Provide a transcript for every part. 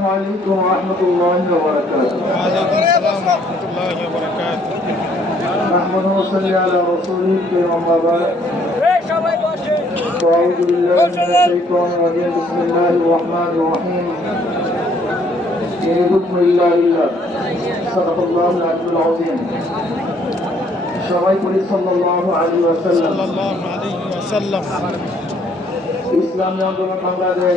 ورحمة الله وبركاته وعليكم السلام ورحمة الله وبركاته نحمده ونصلي على رسوله الكريم أما بعد وأعوذ بالله من الشيطان الرجيم بسم الله الرحمن الرحيم إن الحكم إلا لله صدق الله العلي العظيم সবাই করি সাল্লাল্লাহু আলাইহি ওয়াসাল্লাম صلى الله عليه وسلم ইসলামী আন্দোলন বাংলাদেশ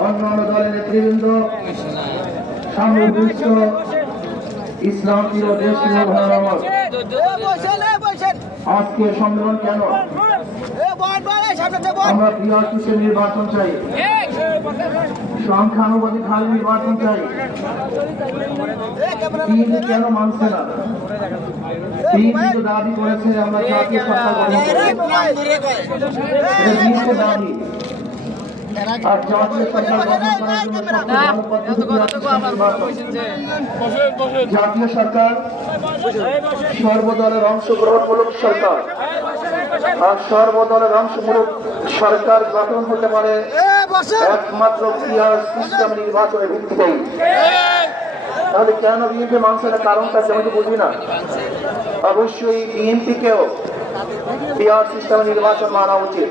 অন্যান্য দলের নেতৃবৃন্দ সামগ্রিক ইসলাম প্রিয় দেশ আজকে সম্মেলন কেন? আমরা প্রিয় কিসের নির্বাচন চাই? সংখ্যানুপাতিক হারে নির্বাচন চাই? বিএনপি কেন মানছে না? দাবি করেছে আমরা জাতীয় সরকার দাবি। জাতীয় সরকার সর্বদলের অংশগ্রহণমূলক সরকার আর সর্বদলের অংশমূলক সরকার গঠন হতে পারে একমাত্র ক্রিয়ার সিস্টেম নির্বাচনের ভিত্তিতেই। তাহলে কেন বিএনপি মানুষের কারণটা আমি বুঝি না। অবশ্যই বিএনপিকেও পিআর সিস্টেম নির্বাচন মানা উচিত।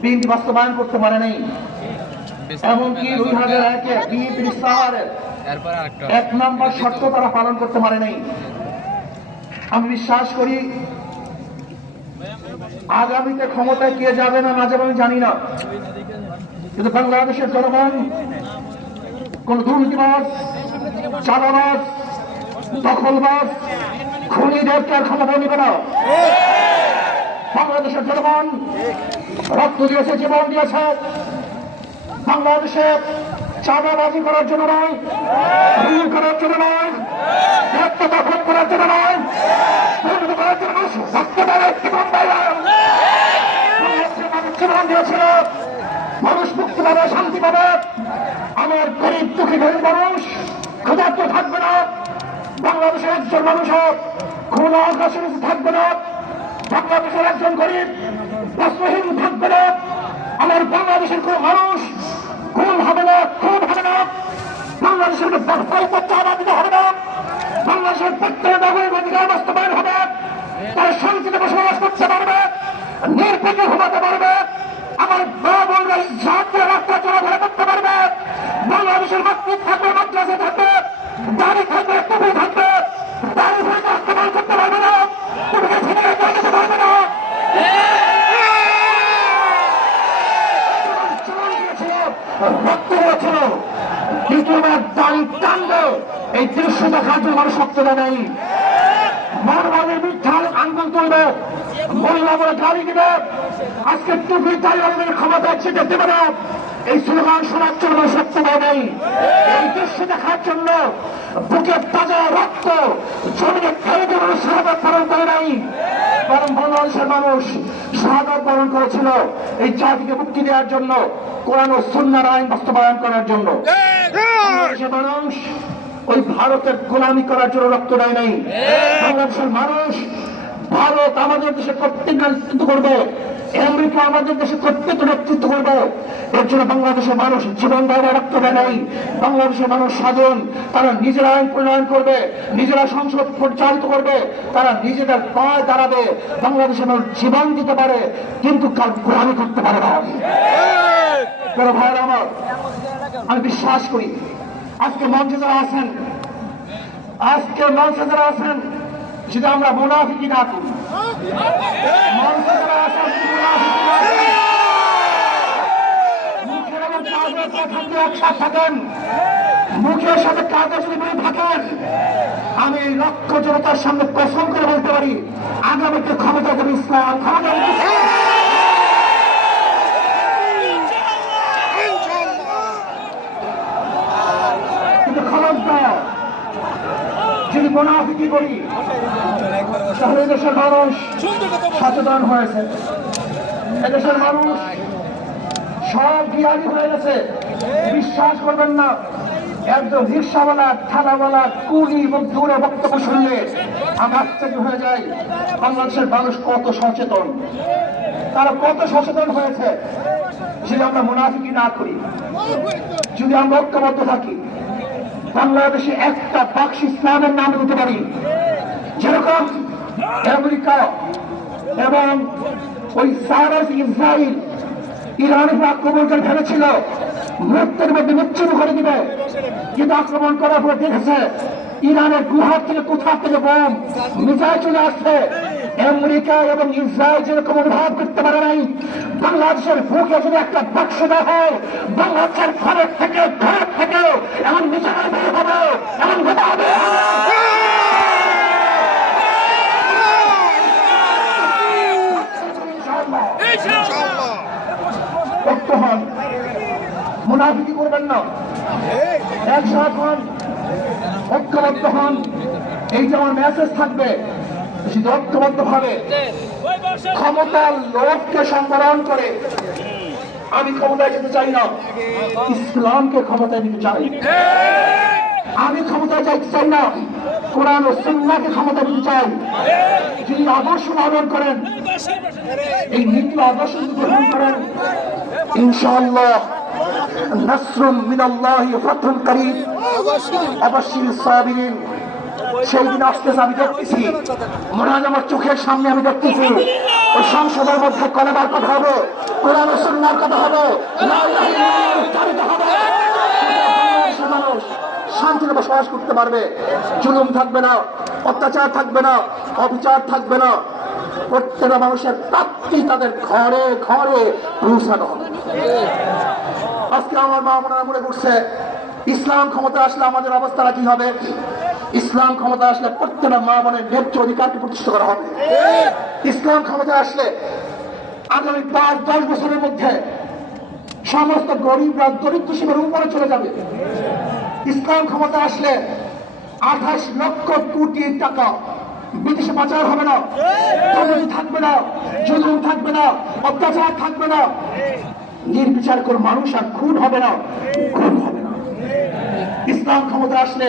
বিএনপি বাস্তবায়ন করতে পারে নাই। এমনকি দুই হাজার একে ইস্তাহারের এক নম্বর শর্ত তারা পালন করতে পারে নাই। আমি বিশ্বাস করি আগামীতে ক্ষমতায় কে যাবে না না যাবে আমি জানি না। কিন্তু বাংলাদেশের জনগণ কোন দুর্নীতিবাদ চালাবাজ দখলবাজ খুনিদেরকে আর ক্ষমতা নিবে না। বাংলাদেশের জনগণ রক্ত দিয়েছে জীবন দিয়েছে। বাংলাদেশে চাঁদাবাজি করার জন্য নয় ভুল করার জন্য নয় রক্ত দখল করার জন্য নয় করার জন্য নয়, সত্যিকারের জীবন জীবন দিয়েছিল মানুষ মুক্তি পাবে শান্তি পাবে। আমার গরিব দুঃখী গরিব মানুষ ক্ষুধার্ত থাকবে না। বাংলাদেশের একজন মানুষ খুন আগ্রাসন থাকবে না। বাংলাদেশের একজন গরিব বস্ত্রহীন থাকবে না আমার বাংলাদেশের কোন মানুষ খুন হবে না, খুন হবে না। বাংলাদেশের পরিপত্র আবার দিতে হবে না। বাংলাদেশের প্রত্যেক নাগরিক অধিকার বাস্তবায়ন হবে। তারা শান্তিতে বসবাস করতে পারবে, নির্বিঘ্নে ঘুমাতে পারবে। আমার মা বোনরা জাতীয় রাস্তা চলাফেরা করতে পারবে। বাংলাদেশের মাদ্রাসা থাকবে দ্বিতীয়বার দাড়ি টানবে এই দৃশ্য দেখার মানুষ সত্যতা নেই। রক্ত, জমিনে মানুষ শাহাদ পালন করে নাই। বরং বাংলাদেশের মানুষ শাহাদ বরণ করেছিল এই জাতিকে মুক্তি দেওয়ার জন্য, কোরআন ও সন্ন্যার আইন বাস্তবায়ন করার জন্য। মানুষ ওই ভারতের গোলামি করার জন্য রক্ত দেয় নাই। বাংলাদেশের মানুষ ভারত আমাদের দেশে প্রত্যেক নেতৃত্ব করবে আমেরিকা আমাদের দেশে প্রত্যেক নেতৃত্ব করবে। এর জন্য বাংলাদেশের মানুষ জীবন বাইরে রক্ত দেয় নাই। বাংলাদেশের মানুষ স্বাধীন তারা নিজেরা আইন প্রণয়ন করবে নিজেরা সংসদ পরিচালিত করবে তারা নিজেদের পায়ে দাঁড়াবে। বাংলাদেশের মানুষ জীবন দিতে পারে কিন্তু কাল গোলামি করতে পারে না। ভাইয়ের আমার আমি বিশ্বাস করি। আজকে মঞ্চে যারা আছেন আজকে মঞ্চে যারা আছেন যদি আমরা মুনাফিকি না করি মঞ্চে যারা আছেন করি, সাথে আমি এই লক্ষ জনতার সামনে কসম করে বলতে পারি আগামীতে ক্ষমতা দেবে ইসলাম। ক্ষমতা দেবে ইসলাম। কিন্তু খবরদার যদি মুনাফিকি করি? তাহলে দেশের মানুষ সচেতন হয়েছে। এদেশের মানুষ সব জ্ঞানী হয়ে গেছে। বিশ্বাস করবেন না, একজন রিক্সাওয়ালা ঠেলাওয়ালা কুলি এবং দূরে বক্তব্য শুনলে আমার থেকে হয়ে যায় বাংলাদেশের মানুষ কত সচেতন। তারা কত সচেতন হয়েছে, যদি আমরা মুনাফিকি না করি, যদি আমরা ঐক্যবদ্ধ থাকি বাংলাদেশে একটা বাক্স ইসলামের নাম দিতে পারি। যেরকম আমেরিকা এবং ওই সারাস ইসরায়েল ইরানের উপর আক্রমণ করে ফেলেছিল মুহূর্তের মধ্যে বিচ্ছিন্ন করে দিবে। কিন্তু আক্রমণ করার পর দেখেছে, ইরানের গুহার থেকে কোথা থেকে বোম, মিসাইল চলে আসছে। আমেরিকা এবং ইসরায়েল যেরকম অনুভব করতে পারে নাই, বাংলাদেশের বুকে যদি একটা বাক্স দেওয়া হয়, বাংলাদেশের ঘরের থেকে ঘরের থেকে এমন মিসাইল বের হবে, এমন কথা হবে। মুনাফিকি করবেন না। একসাথ হন। ঐক্যবদ্ধ হন। এই যে আমার মেসেজ থাকবে যদি ঐক্যবদ্ধ ভাবে ক্ষমতার লোককে সম্বরণ করে আমি ক্ষমতায় যেতে চাই না। ইসলামকে ক্ষমতায় নিতে চাই। আমি ক্ষমতায় যাইতে চাই না। কোরআন ও সুন্নাকে ক্ষমতা দিতে চাই। যিনি আদর্শ পালন করেন, এই নীতি আদর্শ গ্রহণ করেন, ইনশাআল্লাহ নাসরুম মিনাল্লাহি ফাতহুন করিম অবশ্যই সাবিরিন সেই দিন আসতেছে, আমি দেখতেছি। মনে হয় আমার চোখের সামনে আমি দেখতেছি। ওই সংসদের মধ্যে কলেবার কথা হবে, কোরআন ও সুন্নাহর কথা হবে। শান্তিতে বসবাস করতে পারবে। জুলুম থাকবে না, অত্যাচার থাকবে না, অবিচার থাকবে না। প্রত্যেকটা মানুষের প্রাপ্তি তাদের ঘরে ঘরে পৌঁছানো হবে। আজকে আমার মা মনে করছে ইসলাম ক্ষমতা আসলে আমাদের অবস্থাটা কি হবে? ইসলাম ক্ষমতা আসলে প্রত্যেকটা মা বোনের ন্যায্য অধিকারকে প্রতিষ্ঠা করা হবে। ইসলাম ক্ষমতা আসলে আগামী পাঁচ, দশ বছরের মধ্যে সমস্ত গরিবরা দরিদ্র সীমার উপরে চলে যাবে। ইসলাম ক্ষমতা আসলে আঠাশ লক্ষ কোটি টাকা বিদেশে পাচার হবে না। থাকবে না, জুলুম থাকবে না, অত্যাচার থাকবে না। নির্বিচার করে মানুষ আর খুন হবে না, খুন হবে না। ইসলাম ক্ষমতা আসলে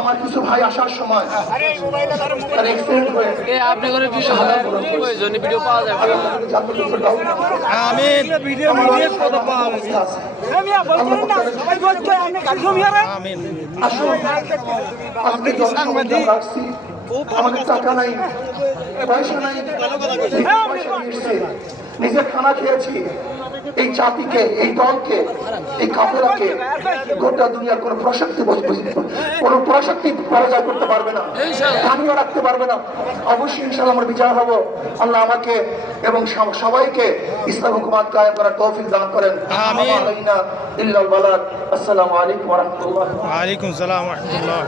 আমার কিছু ভাই আসার সময় তার এক্সিডেন্ট হয়ে আপনি করে ভিডিও ভিডিও পাওয়া যাবে। আমিন আসুন। আমাদের টাকা নাই পয়সা নাই। নিজের খানা খেয়েছি। এই জাতিকে এই দলকে এই কাফেলাকে গোটা দুনিয়ার কোন প্রশক্তি কোন প্রশক্তি পরাজয় করতে পারবে না আমিও রাখতে পারবে না। অবশ্যই ইনশাল্লাহ আমার বিজয় হব। আল্লাহ আমাকে এবং সবাইকে ইসলাম হুকুমাত কায়েম করার তৌফিক দান করেন। আসসালামু আলাইকুম ওয়া রাহমাতুল্লাহ। ওয়ালাইকুম সালাম রহমতুল্লাহ।